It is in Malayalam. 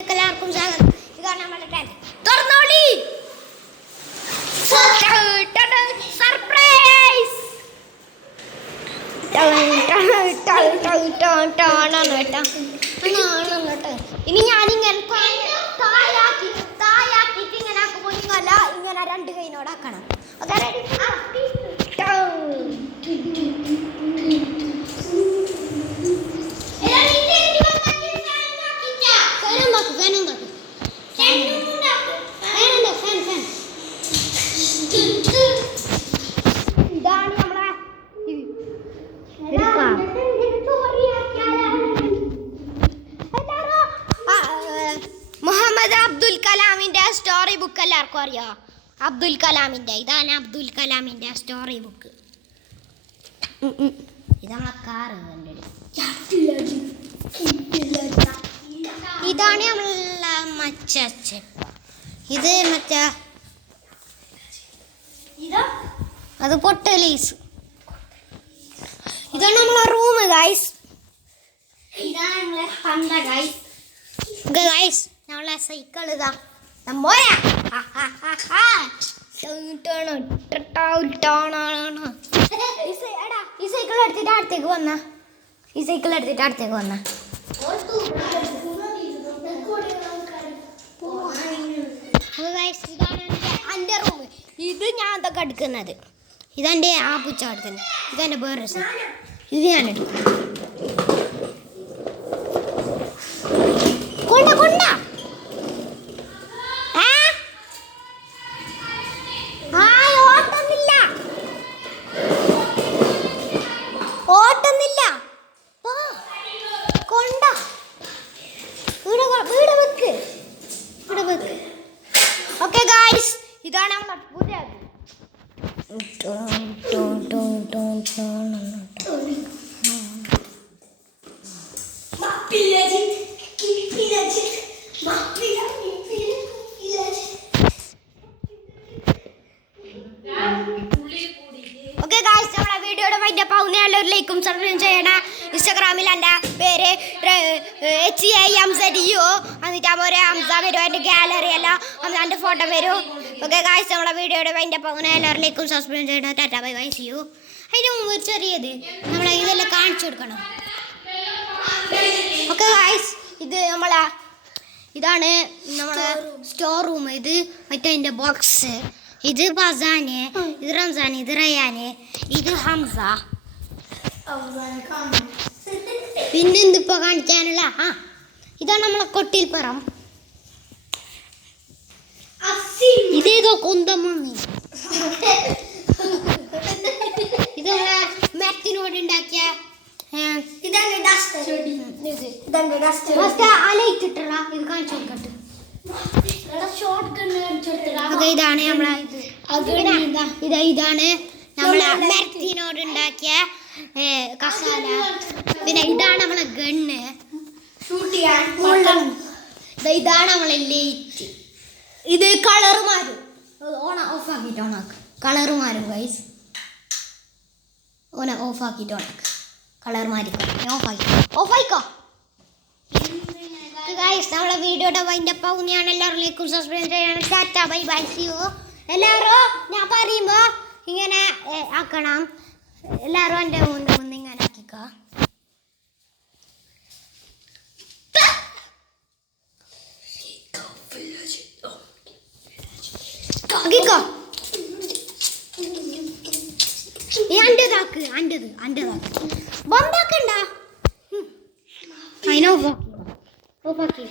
എല്ലാവർക്കും സ്വാഗതം. ഇതാണ് നമ്മുടെ ടെന്റ്. തുറന്നോളി. സർപ്രൈസ്. ഇനി ഞാനിങ്ങനെ തായാക്കിട്ട് ഇങ്ങനെ ആക്കുമ്പോൾ ഇങ്ങനെ ഇങ്ങനെ രണ്ട് കൈനോടാക്കണം. ഇതാണ് നമ്മളെ മുഹമ്മദ് അബ്ദുൽ കലാമിന്റെ സ്റ്റോറി ബുക്ക് എല്ലാവർക്കും അറിയാം. അബ്ദുൽ കലാമിന്റെ ഇതാണ് അബ്ദുൽ കലാമിന്റെ സ്റ്റോറി ബുക്ക്. ഇത് നമ്മളെ കാറ് ഇതാണ് നമ്മളെ മച്ചച്ച. ഇത് മറ്റേ അത് പൊട്ടലീസ്. ഇതാണ് നമ്മളെ റൂം ഗൈസ്. ഇതാണ് നമ്മളെ പന്ത ഗൈസ്. ഗൈസ് നമ്മളെ സൈക്കിൾ ഇതാ പോയാ. ഈ സൈക്കിൾ എടുത്തിട്ട് അടുത്തേക്ക് വന്ന എൻ്റെ റൂം. ഇത് ഞാൻ എന്തൊക്കെ എടുക്കുന്നത്. ഇതെൻ്റെ ആ പൂച്ച എടുക്കുന്നത്. ഇതെൻ്റെ വേറെ ഇത് ഞാൻ എടുക്കും. കൊണ്ട ഓട്ടുന്നില്ല. കൊണ്ട ഇവിടെ വെക്ക്. ഓക്കെ ഗായ്സ്, ഇതാണ് നമ്മുടെ പുതിയത്. ഓക്കെ ഗായ്സ്, നമ്മളെ വീഡിയോയുടെ വൈൻഡപ്പ് ആവുന്ന എല്ലാവരും ലൈക്കും സബ്സ്ക്രൈബ് ചെയ്യണം. ഇൻസ്റ്റാഗ്രാമിൽ എൻ്റെ പേര് HAMZU എന്നിട്ട് ഒരു ഹംസ വരും. എൻ്റെ ഗാലറി അല്ല ഹംസാൻ്റെ ഫോട്ടോ വരും. ഓക്കെ ഗായ്സ്, നമ്മളെ വീഡിയോയുടെ വൈൻഡപ്പ് ആവുന്ന എല്ലാവരും ലൈക്കും സബ്സ്ക്രൈബ് ചെയ്യണം. Tata bye bye see you. അതിന് മുമ്പ് ഒരു ചെറിയത് നമ്മളെ ഇതെല്ലാം കാണിച്ചു കൊടുക്കണം. ഓക്കെ ഗായ്സ്, ഇതാണ് നമ്മളെ സ്റ്റോർ റൂം. ഇത് മറ്റേ എൻ്റെ ബോക്സ്. ഇത് ഫസാന്, ഇത് റംസാൻ, ഇത് റയാന്, ഇത് ഹംസ. പിന്നെ എന്തിപ്പോ കാണിക്കാനുള്ള ഇതാണ് നമ്മളെ കൊട്ടിൽപ്പുറം. ഇതേതോ കുന്തമണ്ണി. ഇത് നമ്മളെ മരത്തിനോട് ഉണ്ടാക്കിയ അലയിട്ടിട്ടുള്ള ഇത് കാണിച്ചു കൊടുക്കട്ടെ. ഇതാണ് നമ്മളെ ഇതാണ് നമ്മളെ മരത്തിനോട് ഉണ്ടാക്കിയ കസാല. പിന്നെ ഇതാണ് നമ്മളെ ഗണ്ണ്. ഇതാണ് നമ്മളെ ലൈറ്റ്. ഇത് കളർ മാറും. ഓഫാക്കിട്ട് ഓണാക്ക്. കളർ മാറും ഗൈസ്. ഓഫാക്കിട്ട് ഓണാക്ക്. കളർ മാറി ഓഫായിക്കോ ഗൈസ്. നമ്മളെ വീഡിയോയുടെ വൈൻഡപ്പ് ആവുന്നതാണ്. എല്ലാവരും ലൈക്കും സബ്സ്ക്രൈബ് ചെയ്യണം. Tata bye bye see you. എല്ലാവരും ഞാൻ പറയുമ്പോൾ ഇങ്ങനെ ആക്കണം. എല്ലാവരും എൻ്റെ മുന്നിൽ ഇങ്ങനെ ആക്കിക്കോ. അൻ്റെതാക്ക് ബൊണ്ടാക്കണ്ട. അതിനോ ഓഫാക്കി